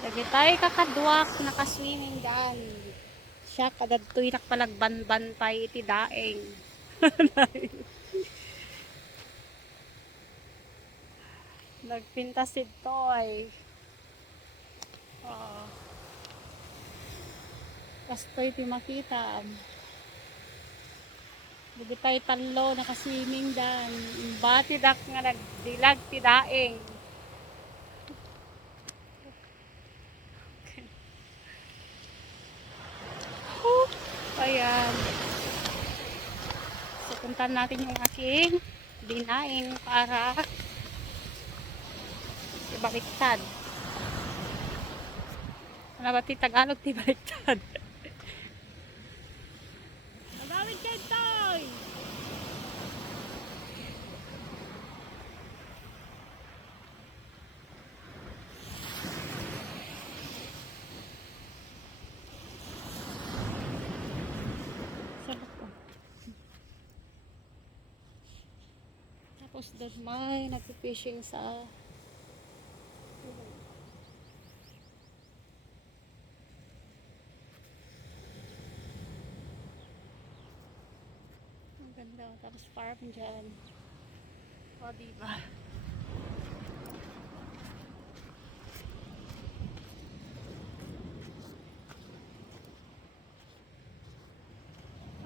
Lagi tayo kakadwak, nakaswimming dan. Siya kadadtoy nakpalagbanbantay iti daeng. Nagpintas ito ay. Oh, kastoy ti makita. Lagi tayo talo, nakaswimming dan. Bati dak nga nagdilag ti daeng. Ayan. So, puntan natin yung aking dinaing para ibaliktad. Ano ba ti Tagalog ti baliktad? Magawid ka itoy! Sarap po. Tapos doon may nagpipishing sa ang ganda. Tapos farm dyan. O diba?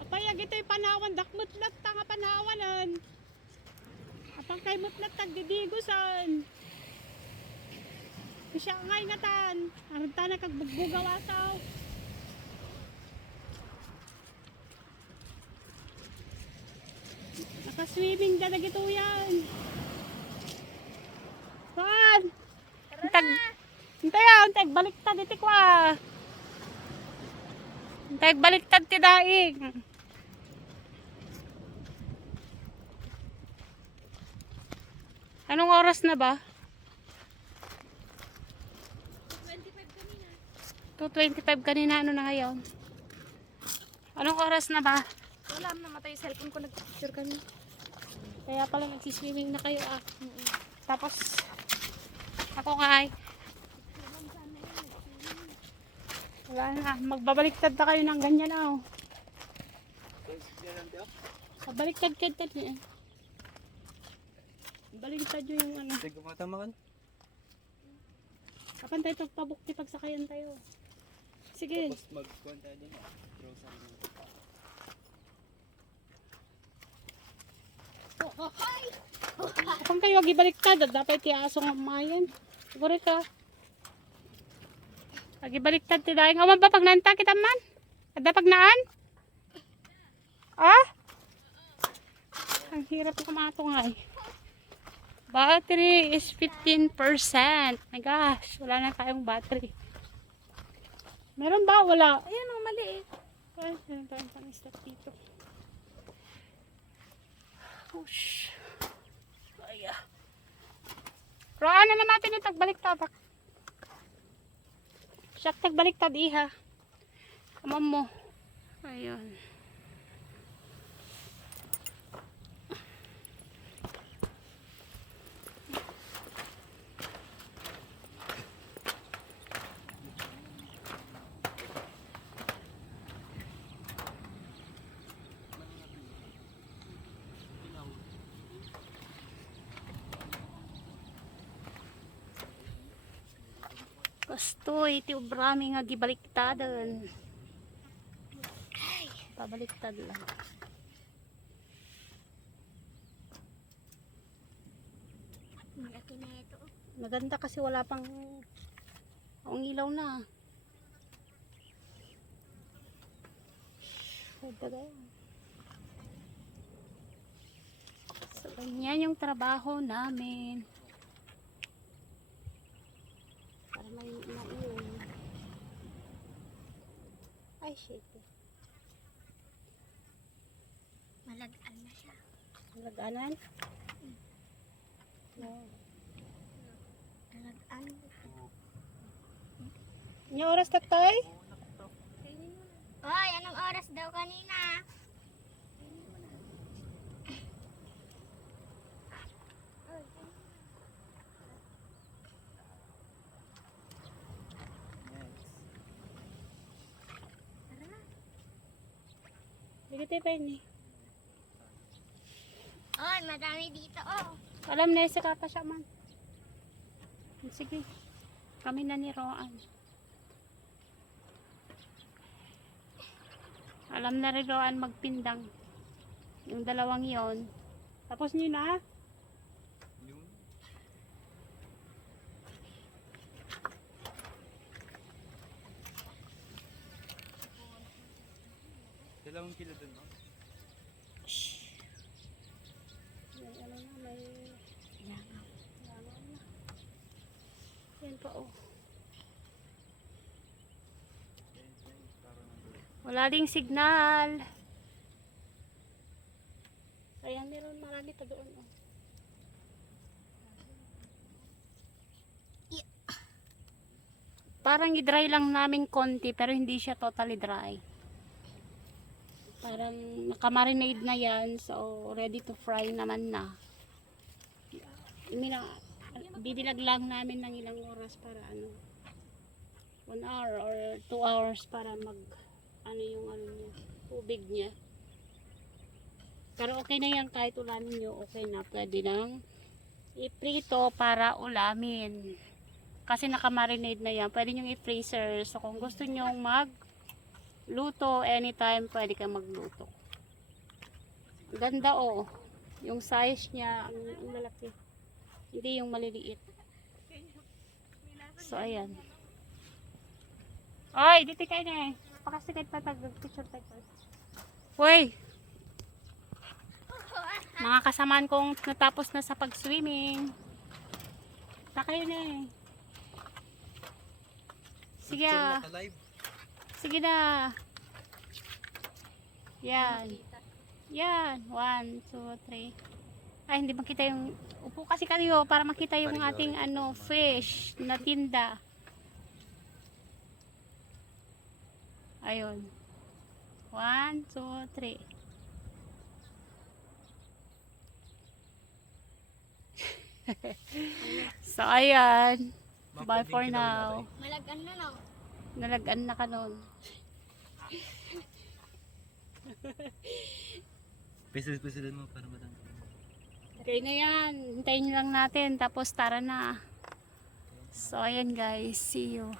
Apayag ito'y panawan. Dakmutlat ta nga panawanan. Apang kay mutlat tagdidigusan. Siya ngay ngatan. Aron ta na kagbugbugaw asaw. Nakaswimming na nagito yan. Saan? Hintay baliktad iti kwa. Hintay baliktad ti daing. Anong oras na ba? 2:25 kanina. Ano na ngayon? Anong oras na ba? Wala, namatay yung cellphone ko, nag-picture kami. Kaya pala nagsiswimming na kayo ah. Tapos ako nga ay wala na. Magbabaliktad na kayo ng ganyan ah. Baliktad niya. Baliktad yung ano. Sige, matamakan. Kapan tayo pagpabukti pagsakayan tayo. Sige. Tapos mag-kuhan tayo din. Kapag kayo wag ibaliktad, dapat tiaso nga mayan. Siguro ka. Wag ibaliktad ti daing. Awan ba pag nanta kita man? Ada pag naan? Ah? Ang hirap na kumatungay. Battery is 15%. My gosh, wala na tayong battery. Meron ba? Wala. Ayan o, maliit. Ay, meron tayong pang-stop dito. Push. Ay, ah. Pero ano na natin yung tagbaliktad. Siyak tagbaliktad iha. Kamam mo. Ayun. Kastoy, iti ubrami nga gibaliktadan. Pabaliktad lang. Malaki na ito. Maganda kasi wala pang ang ilaw na. So, ganyan yung trabaho namin. Para may maiyon. Ay, shit. Malagaan na siya. Malaganan? No. Malagaan. Yung oras tatay? Hoy, anong oras daw kanina? Dito pa yun eh. Oh, madami dito oh. Alam na sa kata siya man. Sige. Kami na ni Roan. Alam na rin Roan magpindang. Yung dalawang yon. Tapos nyo na. Yun. Dalawang kilo dun, no? May ano na, may langaw. Langaw na. Yan pa oh. Wala ding signal. Ayan, meron marami pa doon oh. Parang i-dry lang namin konti pero hindi siya totally dry. Parang nakamarinade na yan, so ready to fry naman na. Bibilag lang namin ng ilang oras para ano, 1 hour or 2 hours para mag ano yung ano niya, tubig niya. Pero okay na yan kahit ulamin nyo, okay na, pwede nang iprito para ulamin. Kasi nakamarinade na yan, pwede nyo i-freezer. So kung gusto nyo magluto anytime, pwede kang magluto. Ganda oh. Yung size niya, ang lalaki. Hindi yung maliliit. So ayan. Oy, dito kayo na eh. Pakasikit pa picture tayo. Hoy! Mga kasamaan kong natapos na sa pag-swimming. Na kayo na eh. Sige ah. Sige na. Yan. Yan. 1, 2, 3. Ay, hindi makita yung... Upo kasi kayo para makita yung ating ano, fish na tinda. Ayun. 1, 2, 3. So, ayan. Bye for now. Malagan na no. Nalagaan na ka nun. Pisil-pisilin mo para madami. Okay na yan. Hintayin lang natin. Tapos tara na. So, ayan guys. See you.